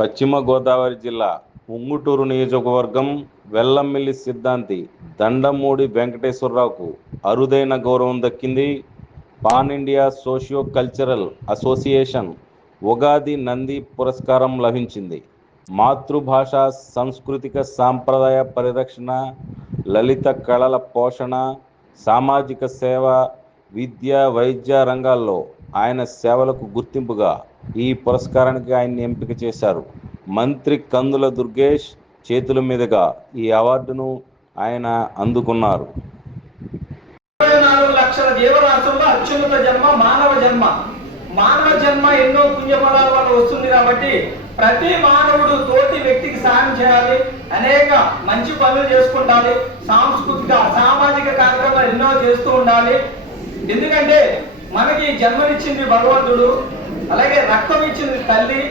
పశ్చిమ గోదావరి జిల్లా ఉంగుటూరు నియోజకవర్గం వెల్లంమిల్లి సిద్ధాంతి దండమూడి వెంకటేశ్వరరావుకు అరుదైన గౌరవం దక్కింది. Pan India socio cultural association Ugadi Nandi పురస్కారం లభించింది. మాతృభాష సాంస్కృతిక సాంప్రదాయ పరిరక్షణ లలిత కళల పోషణ సామాజిక సేవ విద్య వైద్య రంగాల్లో ఆయన సేవలకు గుర్తింపుగా ఈ పురస్కారానికి ఆయన్ని ఎంపిక చేశారు. మంత్రి కందుల దుర్గేష్ చేతుల మీదుగా ఈ అవార్డును ఆయన అందుకున్నారు. లక్షల జీవరాశుల్లో అత్యున్నత జన్మ మానవ జన్మ. మానవ జన్మ ఎన్నో పుణ్యఫలాల వల్ల వస్తుంది కాబట్టి ప్రతి మానవుడు తోటి వ్యక్తికి సాయం చేయాలి అనేక మంచి పనులు చేసుకుంటాలి సాంస్కృతిక సామాజిక కార్యక్రమాలు ఎన్నో చేస్తూ ఉండాలి. ఎందుకంటే మనకి జన్మనిచ్చింది భగవంతుడు అలాగే రక్తం ఇచ్చింది తల్లి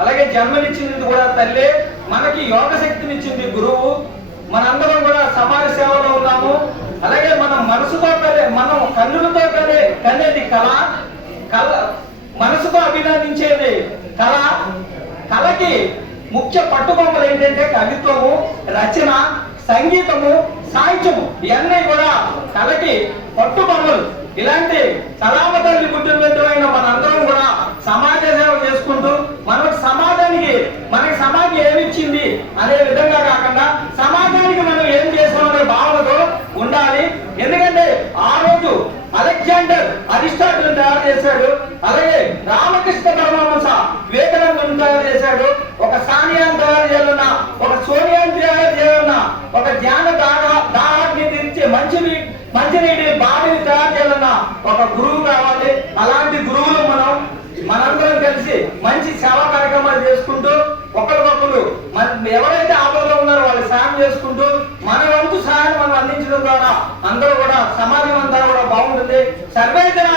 అలాగే జన్మనిచ్చింది కూడా తల్లి మనకి యోగ శక్తినిచ్చింది గురువు మనందరం కూడా సమాజ సేవలో ఉన్నాము. అలాగే మనం మనసుతో కలే మనం కన్నులతో కలే కనేది కళ కళ కనిపించేది కళ కళకి ముఖ్య పట్టుబొమ్మలు ఏంటంటే కవిత్వము రచన సంగీతము సాహిత్యము. ఇవన్నీ కూడా కళకి పట్టుబొమ్మలు. ఇలాంటి కళామతల్లి పుట్టినటువంటి మనందరం కూడా సమాజ సేవ చేసుకుంటూ మనకు సమాజానికి మనకి సమాజం ఏమిచ్చింది అనే విధంగా కాకుండా సమాజానికి మనం ఏం చేసామనే భావనతో ఉండాలి. ఎందుకంటే ఆ రోజు అలెగ్జాండర్ అరిస్టాటిల్ తయారు చేశాడు. అలాగే రామకృష్ణ పరమహంస వివేకానందుని తయారు చేశాడు. ఒక సానియాన్ని తయారు చేయాలన్న ఒక సోనియాన్ని తయారు చేయాలన్న ఒక ధ్యాన దాహ దాహాన్ని తీర్చే మంచి మంచినీటి బావిని తయారు చేయాలన్న ఒక గురువు కావాలి. అలాంటి గురువులు మనం మనందరం కలిసి మంచి సేవా కార్యక్రమాలు చేసుకుంటూ ఒకరికొకరు ఎవరైతే ఆపదలో ఉన్నారో వాళ్ళు సాయం చేసుకుంటూ మన వంతు సహాయం మనం అందించడం ద్వారా అందరూ కూడా సమాజం అంతా కూడా బాగుంటుంది. సర్వేజన